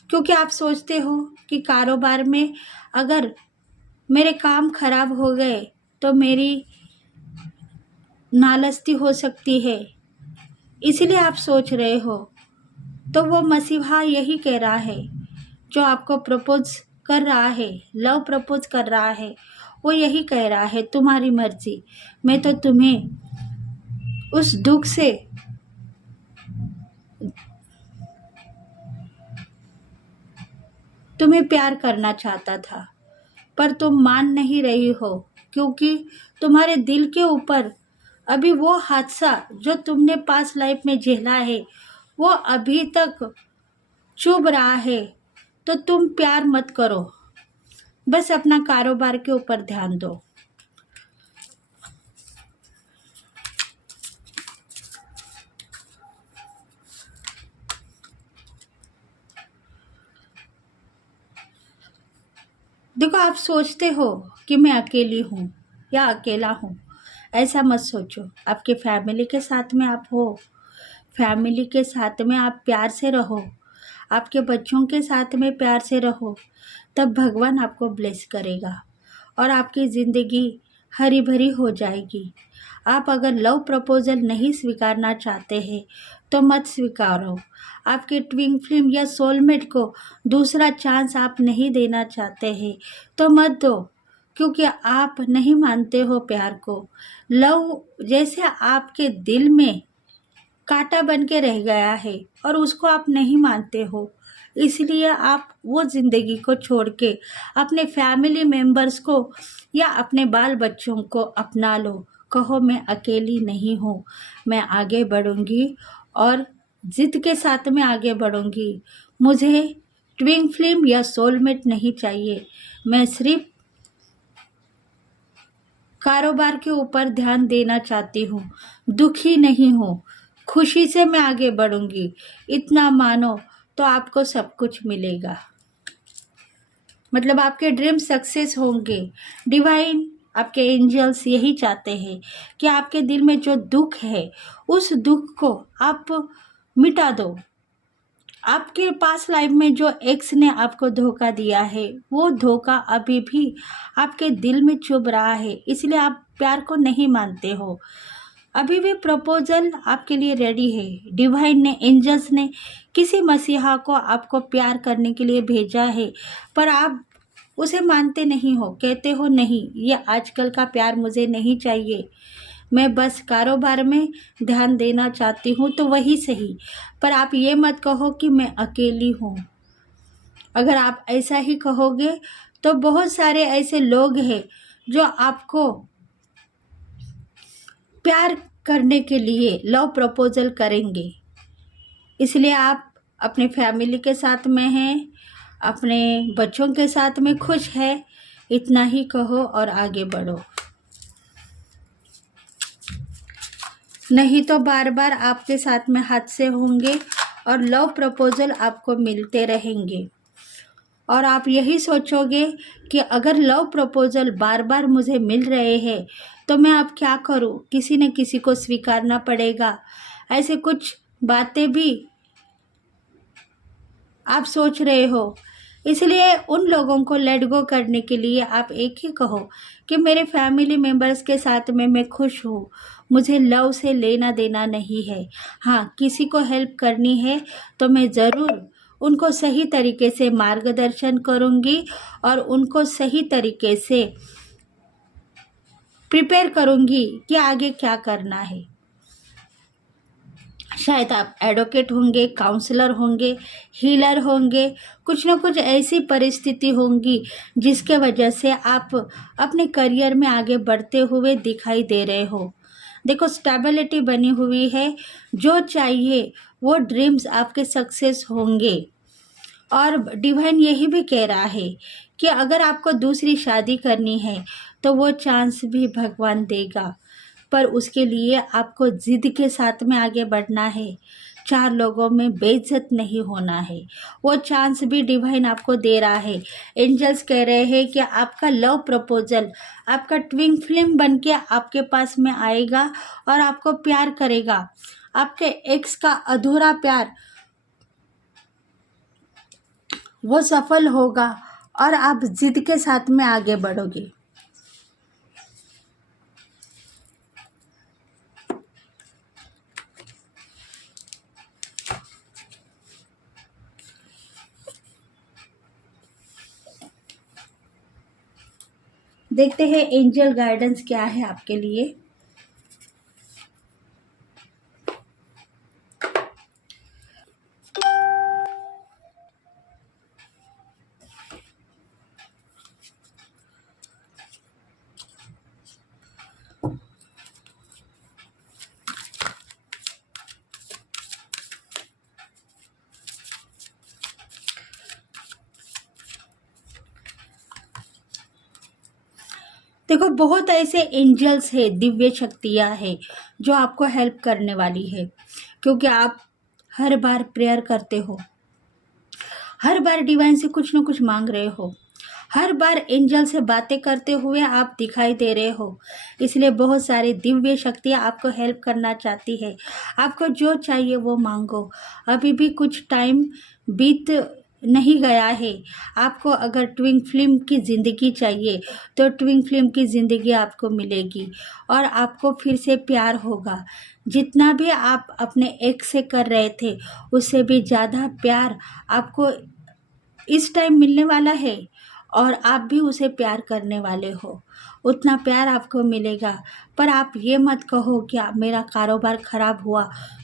क्योंकि आप सोचते हो कि कारोबार में अगर मेरे काम खराब हो गए तो मेरी नालस्ती हो सकती है, इसलिए आप सोच रहे हो। तो वो मसीहा यही कह रहा है, जो आपको प्रपोज कर रहा है, लव प्रपोज कर रहा है, वो यही कह रहा है, तुम्हारी मर्जी, मैं तो तुम्हें उस दुख से तुम्हें प्यार करना चाहता था, पर तुम मान नहीं रही हो, क्योंकि तुम्हारे दिल के ऊपर अभी वो हादसा जो तुमने पास्ट लाइफ में झेला है वो अभी तक चुभ रहा है। तो तुम प्यार मत करो, बस अपना कारोबार के ऊपर ध्यान दो। देखो, आप सोचते हो कि मैं अकेली हूँ या अकेला हूँ, ऐसा मत सोचो। आपके फैमिली के साथ में आप हो, फैमिली के साथ में आप प्यार से रहो, आपके बच्चों के साथ में प्यार से रहो, तब भगवान आपको ब्लेस करेगा और आपकी ज़िंदगी हरी भरी हो जाएगी। आप अगर लव प्रपोज़ल नहीं स्वीकारना चाहते हैं तो मत स्वीकारो। आपके ट्विन फ्लेम या सोलमेट को दूसरा चांस आप नहीं देना चाहते हैं तो मत दो, क्योंकि आप नहीं मानते हो प्यार को। लव जैसे आपके दिल में कांटा बन के रह गया है और उसको आप नहीं मानते हो, इसलिए आप वो ज़िंदगी को छोड़ के अपने फैमिली मेम्बर्स को या अपने बाल बच्चों को अपना लो। कहो मैं अकेली नहीं हूँ, मैं आगे बढ़ूँगी और ज़िद के साथ में आगे बढ़ूँगी। मुझे ट्विन फ्लेम या सोलमेट नहीं चाहिए, मैं सिर्फ कारोबार के ऊपर ध्यान देना चाहती हूँ, दुखी नहीं हूँ, खुशी से मैं आगे बढ़ूँगी। इतना मानो तो आपको सब कुछ मिलेगा, मतलब आपके ड्रीम सक्सेस होंगे। डिवाइन, आपके एंजल्स यही चाहते हैं कि आपके दिल में जो दुख है उस दुख को आप मिटा दो। आपके पास लाइफ में जो एक्स ने आपको धोखा दिया है वो धोखा अभी भी आपके दिल में चुभ रहा है, इसलिए आप प्यार को नहीं मानते हो। अभी भी प्रपोजल आपके लिए रेडी है। डिवाइन ने, एंजल्स ने किसी मसीहा को आपको प्यार करने के लिए भेजा है, पर आप उसे मानते नहीं हो, कहते हो नहीं, ये आजकल का प्यार मुझे नहीं चाहिए, मैं बस कारोबार में ध्यान देना चाहती हूँ तो वही सही। पर आप ये मत कहो कि मैं अकेली हूँ। अगर आप ऐसा ही कहोगे तो बहुत सारे ऐसे लोग हैं जो आपको प्यार करने के लिए लव प्रपोजल करेंगे। इसलिए आप अपने फैमिली के साथ में हैं, अपने बच्चों के साथ में खुश है, इतना ही कहो और आगे बढ़ो। नहीं तो बार बार आपके साथ में हादसे होंगे और लव प्रपोजल आपको मिलते रहेंगे और आप यही सोचोगे कि अगर लव प्रपोजल बार बार मुझे मिल रहे हैं तो मैं अब क्या करूं, किसी न किसी को स्वीकारना पड़ेगा। ऐसे कुछ बातें भी आप सोच रहे हो। इसलिए उन लोगों को लेट गो करने के लिए आप एक ही कहो कि मेरे फैमिली मेम्बर्स के साथ में मैं खुश हूँ, मुझे लव से लेना देना नहीं है। हाँ, किसी को हेल्प करनी है तो मैं ज़रूर उनको सही तरीके से मार्गदर्शन करूँगी और उनको सही तरीके से प्रिपेयर करूँगी कि आगे क्या करना है। शायद आप एडवोकेट होंगे, काउंसलर होंगे, हीलर होंगे, कुछ ना कुछ ऐसी परिस्थिति होंगी जिसके वजह से आप अपने करियर में आगे बढ़ते हुए दिखाई दे रहे हो। देखो, स्टेबिलिटी बनी हुई है, जो चाहिए वो ड्रीम्स आपके सक्सेस होंगे। और डिवाइन यही भी कह रहा है कि अगर आपको दूसरी शादी करनी है तो वो चांस भी भगवान देगा। पर उसके लिए आपको ज़िद के साथ में आगे बढ़ना है। 4 लोगों में बेइज्जत नहीं होना है। वो चांस भी डिवाइन आपको दे रहा है। एंजल्स कह रहे हैं कि आपका लव प्रपोजल आपका ट्विन फ्लेम बन के आपके पास में आएगा और आपको प्यार करेगा। आपके एक्स का अधूरा प्यार वो सफल होगा और आप जिद के साथ में आगे बढ़ोगे। देखते हैं एंजल गाइडेंस क्या है आपके लिए। देखो, बहुत ऐसे एंजल्स है, दिव्य शक्तियाँ है जो आपको हेल्प करने वाली है, क्योंकि आप हर बार प्रेयर करते हो, हर बार डिवाइन से कुछ ना कुछ मांग रहे हो, हर बार एंजल से बातें करते हुए आप दिखाई दे रहे हो। इसलिए बहुत सारी दिव्य शक्तियाँ आपको हेल्प करना चाहती है। आपको जो चाहिए वो मांगो। अभी भी कुछ टाइम बीत नहीं गया है। आपको अगर ट्विन फ्लेम की ज़िंदगी चाहिए तो ट्विन फ्लेम की ज़िंदगी आपको मिलेगी और आपको फिर से प्यार होगा। जितना भी आप अपने एक्स से कर रहे थे उससे भी ज़्यादा प्यार आपको इस टाइम मिलने वाला है और आप भी उसे प्यार करने वाले हो। उतना प्यार आपको मिलेगा। पर आप ये मत कहो कि मेरा कारोबार ख़राब हुआ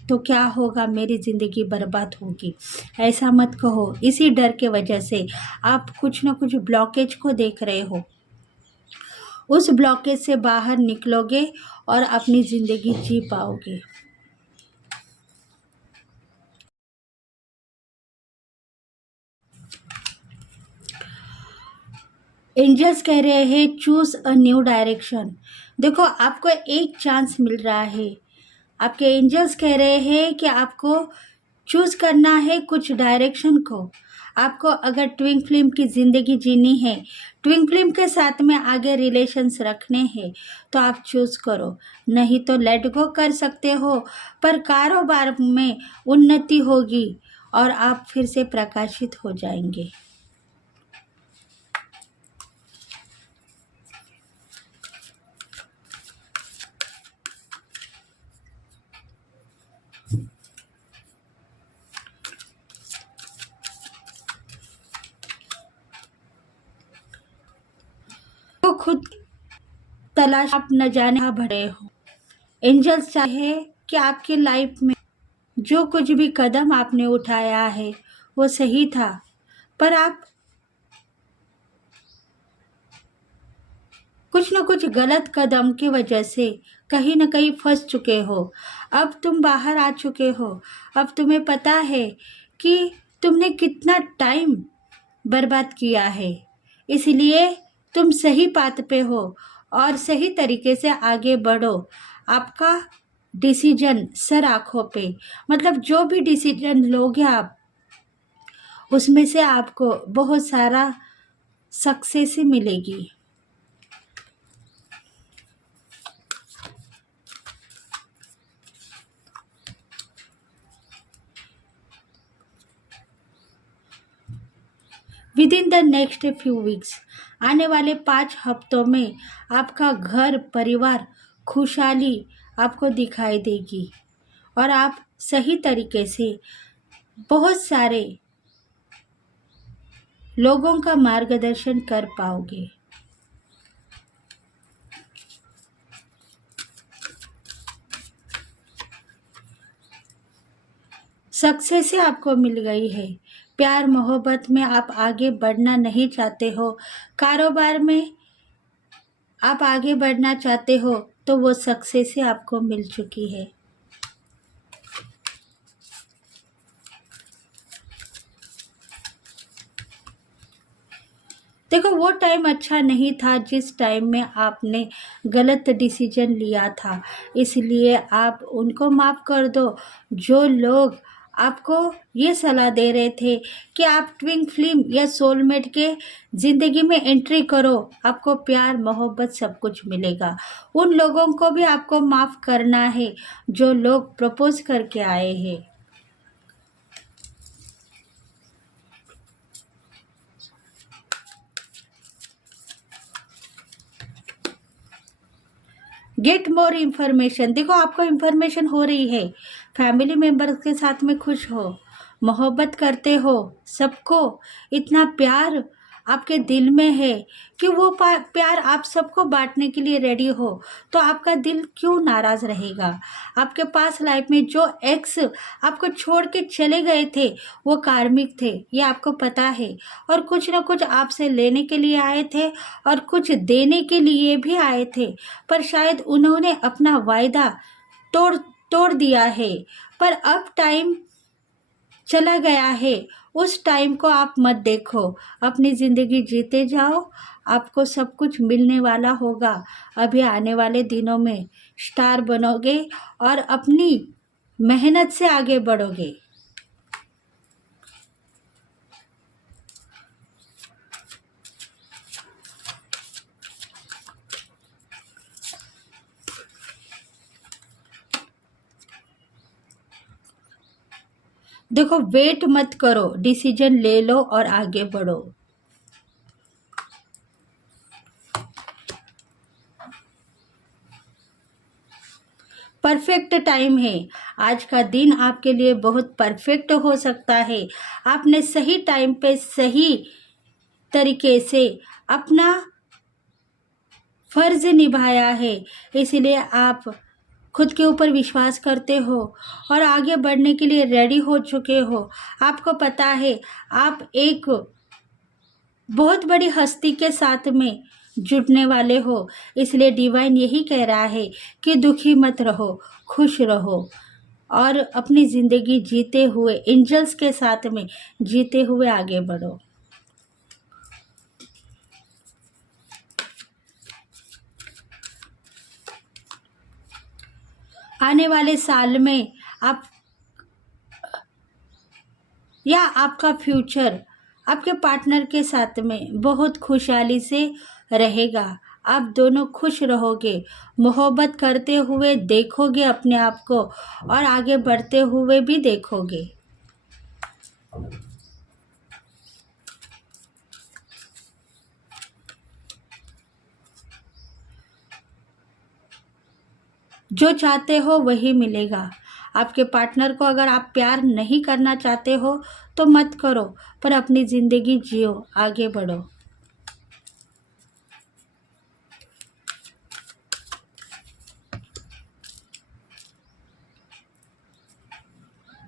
तो क्या होगा, मेरी ज़िंदगी बर्बाद होगी। ऐसा मत कहो। इसी डर के वजह से आप कुछ ना कुछ ब्लॉकेज को देख रहे हो। उस ब्लॉकेज से बाहर निकलोगे और अपनी ज़िंदगी जी पाओगे। एंजल्स कह रहे हैं चूज़ अ न्यू डायरेक्शन। देखो, आपको एक चांस मिल रहा है। आपके एंजल्स कह रहे हैं कि आपको चूज़ करना है कुछ डायरेक्शन को। आपको अगर ट्विन फ्लेम की ज़िंदगी जीनी है, ट्विन फ्लेम के साथ में आगे रिलेशंस रखने हैं, तो आप चूज़ करो। नहीं तो लेट गो कर सकते हो, पर कारोबार में उन्नति होगी और आप फिर से प्रकाशित हो जाएंगे। तो खुद तलाश आप न जाने कहाँ भरे हो। एंजल्स चाहे कि आपकी लाइफ में जो कुछ भी कदम आपने उठाया है वो सही था, पर आप कुछ न कुछ गलत कदम की वजह से कहीं न कहीं फंस चुके हो। अब तुम बाहर आ चुके हो। अब तुम्हें पता है कि तुमने कितना टाइम बर्बाद किया है। इसलिए तुम सही पाथ पे हो और सही तरीके से आगे बढ़ो। आपका डिसीजन सर आँखों पे, मतलब जो भी डिसीजन लोगे आप, उसमें से आपको बहुत सारा सक्सेस मिलेगी। With in the next few weeks, आने वाले 5 हफ्तों में आपका घर परिवार खुशहाली आपको दिखाई देगी और आप सही तरीके से बहुत सारे लोगों का मार्गदर्शन कर पाओगे। सक्सेस से आपको मिल गई है। प्यार मोहब्बत में आप आगे बढ़ना नहीं चाहते हो, कारोबार में आप आगे बढ़ना चाहते हो, तो वो सक्सेस से आपको मिल चुकी है। देखो वो टाइम अच्छा नहीं था जिस टाइम में आपने गलत डिसीजन लिया था, इसलिए आप उनको माफ़ कर दो। जो लोग आपको ये सलाह दे रहे थे कि आप ट्विन फ्लेम या सोलमेट के ज़िंदगी में एंट्री करो, आपको प्यार मोहब्बत सब कुछ मिलेगा, उन लोगों को भी आपको माफ़ करना है जो लोग प्रपोज करके आए हैं। गेट मोर इन्फॉर्मेशन, देखो आपको इन्फॉर्मेशन हो रही है, फैमिली मेम्बर्स के साथ में खुश हो, मोहब्बत करते हो सबको, इतना प्यार आपके दिल में है कि वो प्यार आप सबको बांटने के लिए रेडी हो, तो आपका दिल क्यों नाराज़ रहेगा। आपके पास लाइफ में जो एक्स आपको छोड़ के चले गए थे वो कार्मिक थे, ये आपको पता है, और कुछ ना कुछ आपसे लेने के लिए आए थे और कुछ देने के लिए भी आए थे, पर शायद उन्होंने अपना वायदा तोड़ तोड़ दिया है। पर अब टाइम चला गया है, उस टाइम को आप मत देखो, अपनी ज़िंदगी जीते जाओ, आपको सब कुछ मिलने वाला होगा। अभी आने वाले दिनों में स्टार बनोगे और अपनी मेहनत से आगे बढ़ोगे। देखो वेट मत करो, डिसीजन ले लो और आगे बढ़ो। परफेक्ट टाइम है, आज का दिन आपके लिए बहुत परफेक्ट हो सकता है। आपने सही टाइम पे सही तरीके से अपना फर्ज निभाया है, इसलिए आप खुद के ऊपर विश्वास करते हो और आगे बढ़ने के लिए रेडी हो चुके हो। आपको पता है आप एक बहुत बड़ी हस्ती के साथ में जुड़ने वाले हो, इसलिए डिवाइन यही कह रहा है कि दुखी मत रहो, खुश रहो और अपनी ज़िंदगी जीते हुए एंजल्स के साथ में जीते हुए आगे बढ़ो। आने वाले साल में आप या आपका फ्यूचर आपके पार्टनर के साथ में बहुत खुशहाली से रहेगा। आप दोनों खुश रहोगे, मोहब्बत करते हुए देखोगे अपने आप को और आगे बढ़ते हुए भी देखोगे। जो चाहते हो वही मिलेगा। आपके पार्टनर को अगर आप प्यार नहीं करना चाहते हो तो मत करो, पर अपनी ज़िंदगी जियो, आगे बढ़ो।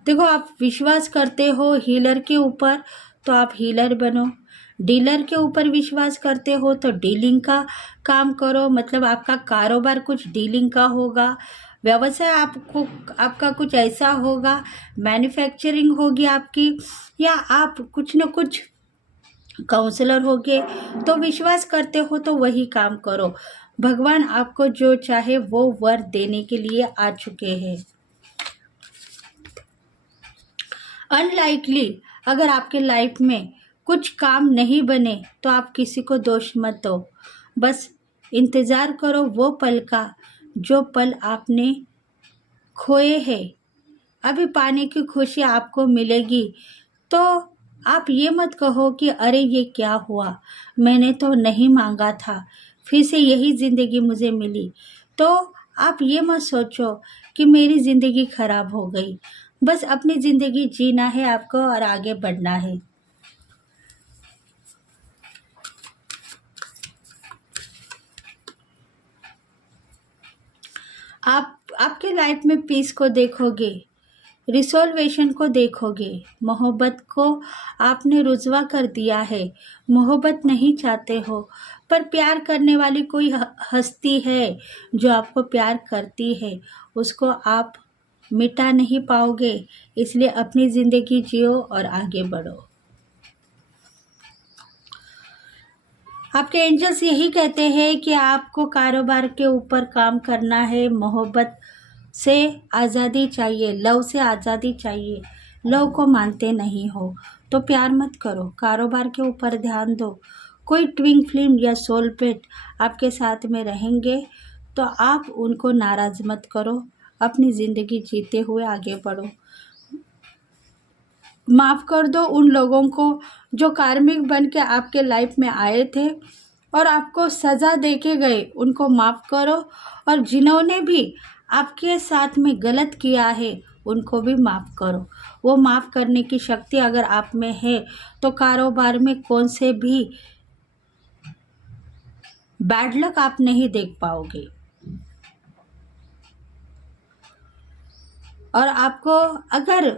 देखो आप विश्वास करते हो हीलर के ऊपर तो आप हीलर बनो, डीलर के ऊपर विश्वास करते हो तो डीलिंग का काम करो, मतलब आपका कारोबार कुछ डीलिंग का होगा, व्यवसाय आपको आपका कुछ ऐसा होगा, मैन्युफैक्चरिंग होगी आपकी, या आप कुछ न कुछ काउंसलर होगे। तो विश्वास करते हो तो वही काम करो, भगवान आपको जो चाहे वो वर देने के लिए आ चुके हैं। अनलाइकली अगर आपके लाइफ में कुछ काम नहीं बने तो आप किसी को दोष मत दो, बस इंतज़ार करो वो पल का जो पल आपने खोए हैं। अभी पाने की खुशी आपको मिलेगी तो आप ये मत कहो कि अरे ये क्या हुआ, मैंने तो नहीं मांगा था, फिर से यही ज़िंदगी मुझे मिली। तो आप ये मत सोचो कि मेरी ज़िंदगी खराब हो गई, बस अपनी ज़िंदगी जीना है आपको और आगे बढ़ना है। आप आपके लाइफ में पीस को देखोगे, रिसोल्वेशन को देखोगे, मोहब्बत को आपने रुजवा कर दिया है, मोहब्बत नहीं चाहते हो, पर प्यार करने वाली कोई हस्ती है जो आपको प्यार करती है, उसको आप मिटा नहीं पाओगे, इसलिए अपनी ज़िंदगी जियो और आगे बढ़ो। आपके एंजल्स यही कहते हैं कि आपको कारोबार के ऊपर काम करना है, मोहब्बत से आज़ादी चाहिए, लव से आज़ादी चाहिए। लव को मानते नहीं हो तो प्यार मत करो, कारोबार के ऊपर ध्यान दो। कोई ट्विंग फिल्म या सोलमेट आपके साथ में रहेंगे तो आप उनको नाराज़ मत करो, अपनी ज़िंदगी जीते हुए आगे बढ़ो। माफ़ कर दो उन लोगों को जो कार्मिक बन के आपके लाइफ में आए थे और आपको सज़ा दे के गए, उनको माफ़ करो। और जिन्होंने भी आपके साथ में गलत किया है उनको भी माफ़ करो। वो माफ़ करने की शक्ति अगर आप में है तो कारोबार में कौन से भी बैड लक आप नहीं देख पाओगे। और आपको अगर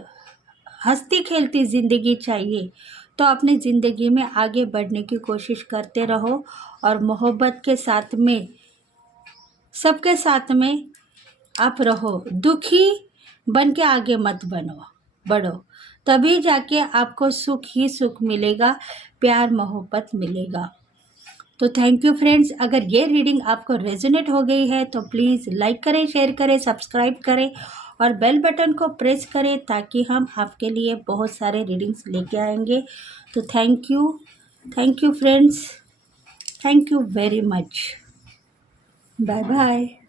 हंसती खेलती ज़िंदगी चाहिए तो अपनी ज़िंदगी में आगे बढ़ने की कोशिश करते रहो और मोहब्बत के साथ में सबके साथ में आप रहो। दुखी बन के आगे मत बढ़ो, तभी जाके आपको सुख ही सुख मिलेगा, प्यार मोहब्बत मिलेगा। तो थैंक यू फ्रेंड्स। अगर ये रीडिंग आपको रेजोनेट हो गई है तो प्लीज़ लाइक करें, शेयर करें, सब्सक्राइब करें और बेल बटन को प्रेस करें ताकि हम आपके लिए बहुत सारे रीडिंग्स लेके आएंगे। तो thank you friends, thank you very much. Bye bye.